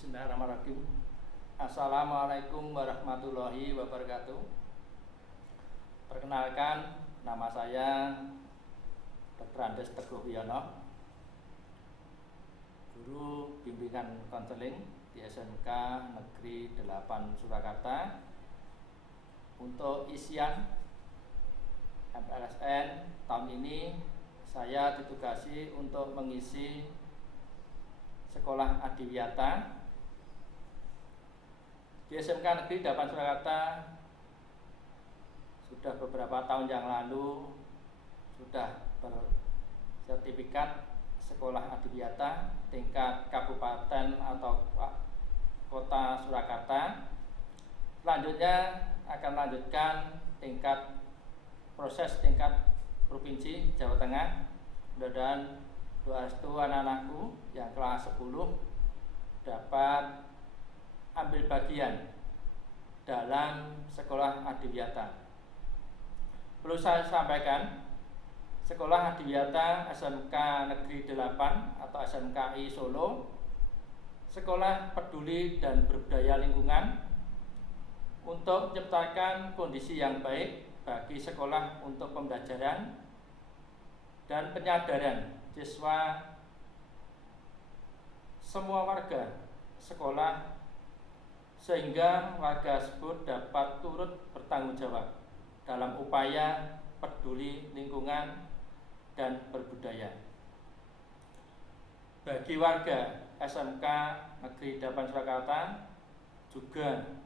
Bismillahirrahmanirrahim. Assalamualaikum warahmatullahi wabarakatuh. Perkenalkan, nama saya Dr. Andes Teguh Wiono, guru bimbingan konseling di SMK Negeri 8 Surakarta. Untuk isian MPLSN tahun ini saya ditugasi untuk mengisi sekolah adiwiyata di SMK Negeri 8 Surakarta. Sudah beberapa tahun yang lalu sudah bersertifikat sekolah adiwiyata tingkat kabupaten atau kota Surakarta. Selanjutnya akan lanjutkan proses tingkat provinsi Jawa Tengah. Mudah-mudahan doa restu anak-anakku yang kelas 10 dapat ambil bagian dalam sekolah adiwiyata. Perlu saya sampaikan, sekolah adiwiyata SMK Negeri 8 atau SMKI Solo, sekolah peduli dan berbudaya lingkungan untuk menciptakan kondisi yang baik bagi sekolah untuk pembelajaran dan penyadaran siswa semua warga sekolah, sehingga warga tersebut dapat turut bertanggung jawab dalam upaya peduli lingkungan dan berbudaya. Bagi warga SMK Negeri 8 Surakarta juga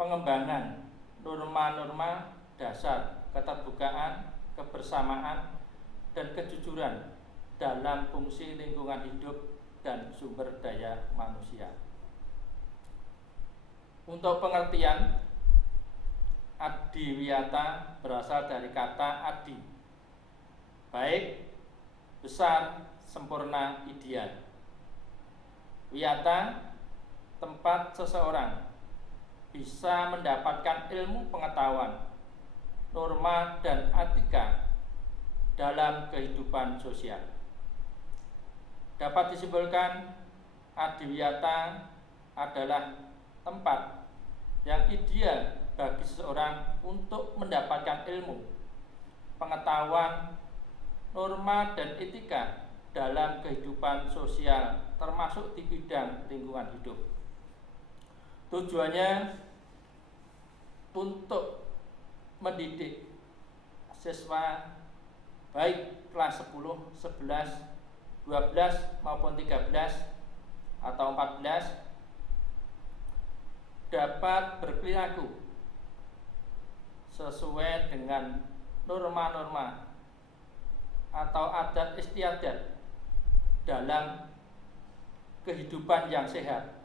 pengembangan norma-norma dasar keterbukaan, kebersamaan, dan kejujuran dalam fungsi lingkungan hidup dan sumber daya manusia. Untuk pengertian, adiwiyata berasal dari kata adi, baik, besar, sempurna, ideal. Wiyata, tempat seseorang bisa mendapatkan ilmu pengetahuan, norma, dan etika dalam kehidupan sosial. Dapat disimpulkan, adiwiyata adalah tempat yang ideal bagi seseorang untuk mendapatkan ilmu, pengetahuan, norma, dan etika dalam kehidupan sosial, termasuk di bidang lingkungan hidup. Tujuannya untuk mendidik siswa baik kelas 10, 11, 12 maupun 13 atau 14 dapat berperilaku sesuai dengan norma-norma atau adat istiadat dalam kehidupan yang sehat,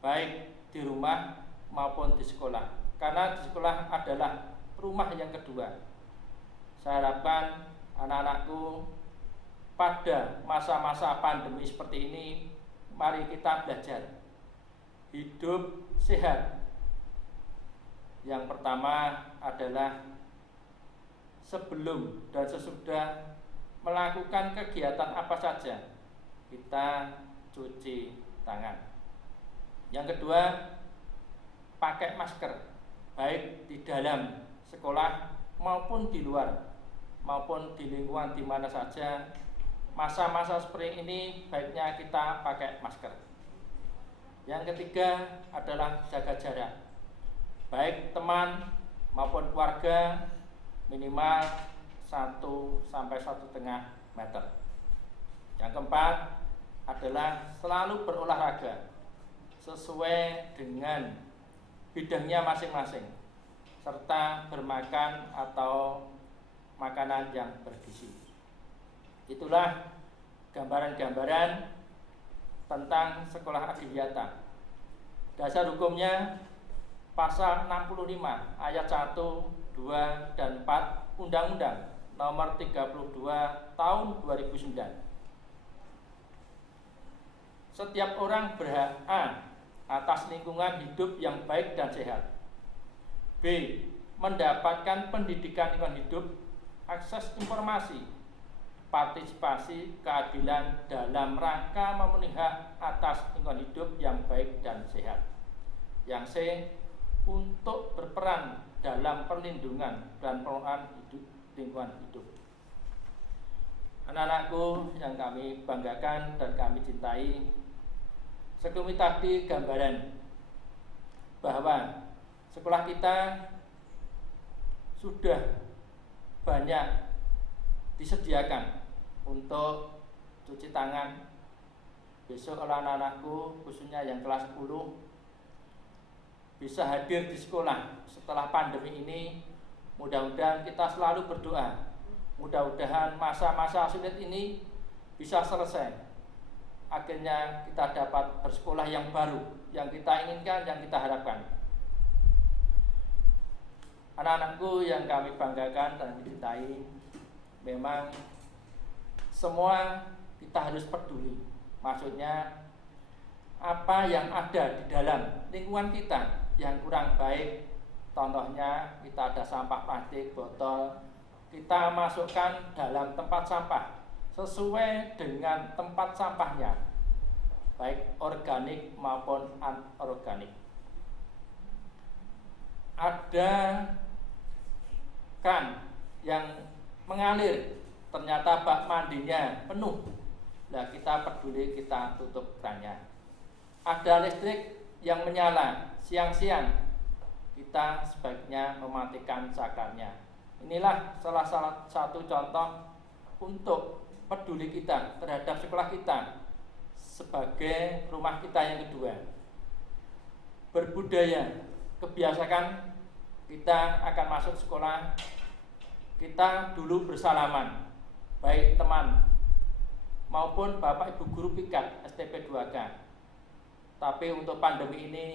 baik di rumah maupun di sekolah, karena di sekolah adalah rumah yang kedua. Saya harapkan anak-anakku pada masa-masa pandemi seperti ini, mari kita belajar hidup sehat. Yang pertama adalah sebelum dan sesudah melakukan kegiatan apa saja, kita cuci tangan. Yang kedua, pakai masker, baik di dalam sekolah maupun di luar, maupun di lingkungan di mana saja. Masa-masa seperti ini baiknya kita pakai masker. Yang ketiga adalah jaga jarak, baik teman maupun keluarga, minimal 1 sampai 1,5 meter. Yang keempat adalah selalu berolahraga sesuai dengan bidangnya masing-masing, serta bermakan atau makanan yang bergizi. Itulah gambaran-gambaran tentang sekolah adiwiyata. Dasar hukumnya pasal 65 ayat 1, 2, dan 4 Undang-Undang Nomor 32 Tahun 2009. Setiap orang berhak A. Atas lingkungan hidup yang baik dan sehat, B. Mendapatkan pendidikan lingkungan hidup, akses informasi, partisipasi keadilan dalam rangka memenuhi hak atas lingkungan hidup yang baik dan sehat. Yang C, untuk berperan dalam perlindungan dan pengelolaan lingkungan hidup. Anak-anakku yang kami banggakan dan kami cintai, sekelumit tadi gambaran bahwa sekolah kita sudah banyak disediakan untuk cuci tangan. Besok kalau anak-anakku khususnya yang kelas 10 bisa hadir di sekolah setelah pandemi ini, mudah-mudahan kita selalu berdoa, mudah-mudahan masa-masa sulit ini bisa selesai. Akhirnya kita dapat bersekolah yang baru, yang kita inginkan, yang kita harapkan. Anak-anakku yang kami banggakan dan dicintai, memang semua kita harus peduli. Maksudnya apa yang ada di dalam lingkungan kita yang kurang baik, contohnya kita ada sampah plastik, botol, kita masukkan dalam tempat sampah sesuai dengan tempat sampahnya, baik organik maupun anorganik. Ada kan yang mengalir, ternyata bak mandinya penuh, nah kita peduli, kita tutup krannya. Ada listrik yang menyala siang-siang, kita sebaiknya mematikan sakarnya. Inilah salah satu contoh untuk peduli kita terhadap sekolah kita sebagai rumah kita yang kedua. Berbudaya, kebiasakan kita akan masuk sekolah, kita dulu bersalaman, baik teman maupun bapak ibu guru piket STP 2K. Tapi untuk pandemi ini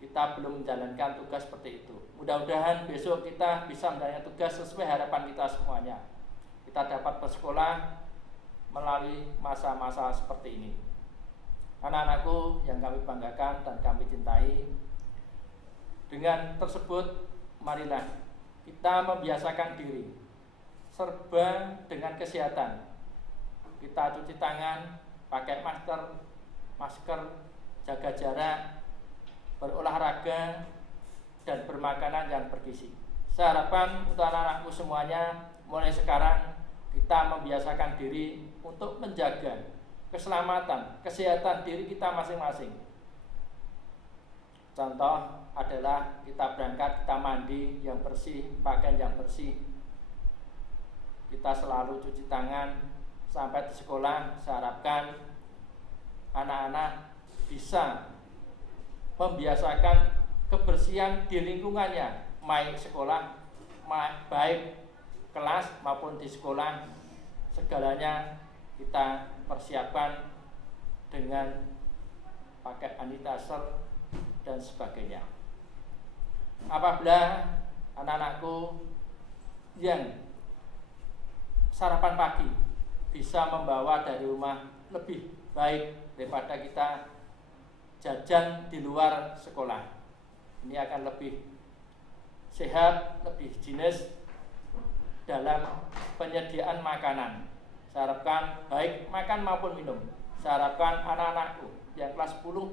kita belum menjalankan tugas seperti itu. Mudah-mudahan besok kita bisa menjalankan tugas sesuai harapan kita semuanya. Kita dapat bersekolah melalui masa-masa seperti ini. Anak-anakku yang kami banggakan dan kami cintai, dengan tersebut marilah kita membiasakan diri serba dengan kesehatan. Kita cuci tangan, pakai masker, jaga jarak, berolahraga, dan bermakanan yang bergizi. Saya harapkan untuk anak-anakku semuanya mulai sekarang kita membiasakan diri untuk menjaga keselamatan, kesehatan diri kita masing-masing. Contoh adalah kita berangkat, kita mandi yang bersih, pakaian yang bersih. Kita selalu cuci tangan sampai di sekolah. Saya harapkan anak-anak bisa membiasakan kebersihan di lingkungannya, baik sekolah, baik kelas maupun di sekolah. Segalanya kita persiapkan dengan pakai sanitizer dan sebagainya. Apabila anak-anakku yang sarapan pagi bisa membawa dari rumah lebih baik daripada kita jajan di luar sekolah, ini akan lebih sehat, lebih jenis dalam penyediaan makanan. Saya harapkan baik makan maupun minum. Saya harapkan anak-anakku yang kelas 10,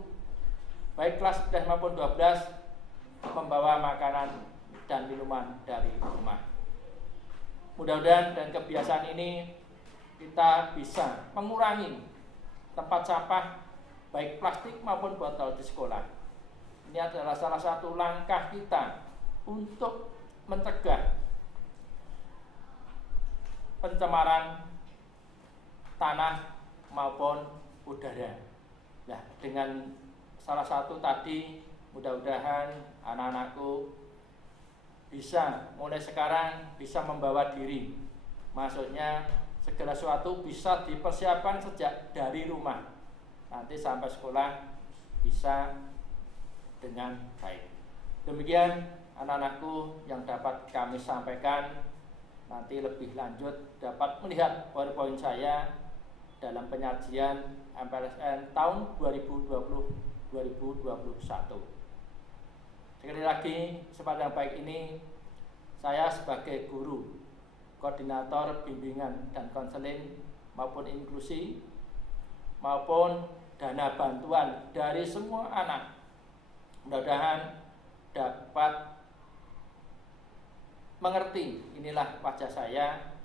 baik kelas 11 maupun 12, membawa makanan dan minuman dari rumah. Mudah-mudahan dan kebiasaan ini kita bisa mengurangi tempat sampah baik plastik maupun botol di sekolah. Ini adalah salah satu langkah kita untuk mencegah pencemaran tanah maupun udara. Nah, dengan salah satu tadi, mudah-mudahan anak-anakku bisa mulai sekarang bisa membawa diri. Maksudnya segala sesuatu bisa dipersiapkan sejak dari rumah. Nanti sampai sekolah bisa dengan baik. Demikian anak-anakku yang dapat kami sampaikan. Nanti lebih lanjut dapat melihat PowerPoint saya dalam penyajian MPLSN tahun 2020-2021. Sekali lagi, kesempatan yang baik ini saya sebagai guru koordinator bimbingan dan konseling maupun inklusi, maupun dana bantuan dari semua anak. Mudah-mudahan dapat mengerti inilah wajah saya,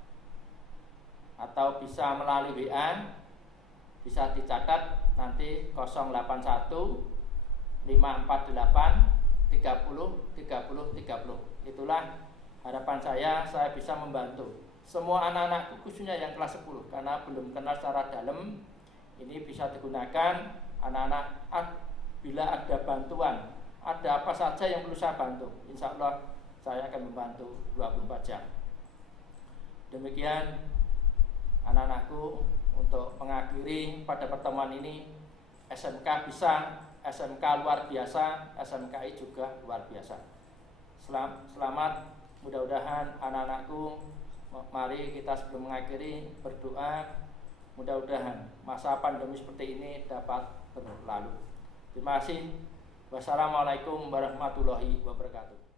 atau bisa melalui WA, bisa dicatat nanti 081 548 30 30 30. Itulah harapan saya bisa membantu semua anak-anakku, khususnya yang kelas 10, karena belum kenal secara dalam. Ini bisa digunakan anak-anak bila ada bantuan, ada apa saja yang perlu saya bantu, insya Allah saya akan membantu 24 jam. Demikian anak-anakku, untuk mengakhiri pada pertemuan ini, SMK bisa, SMK luar biasa, SMKI juga luar biasa. Selamat, mudah-mudahan anak-anakku, mari kita sebelum mengakhiri berdoa, mudah-mudahan masa pandemi seperti ini dapat berlalu. Terima kasih. Wassalamualaikum warahmatullahi wabarakatuh.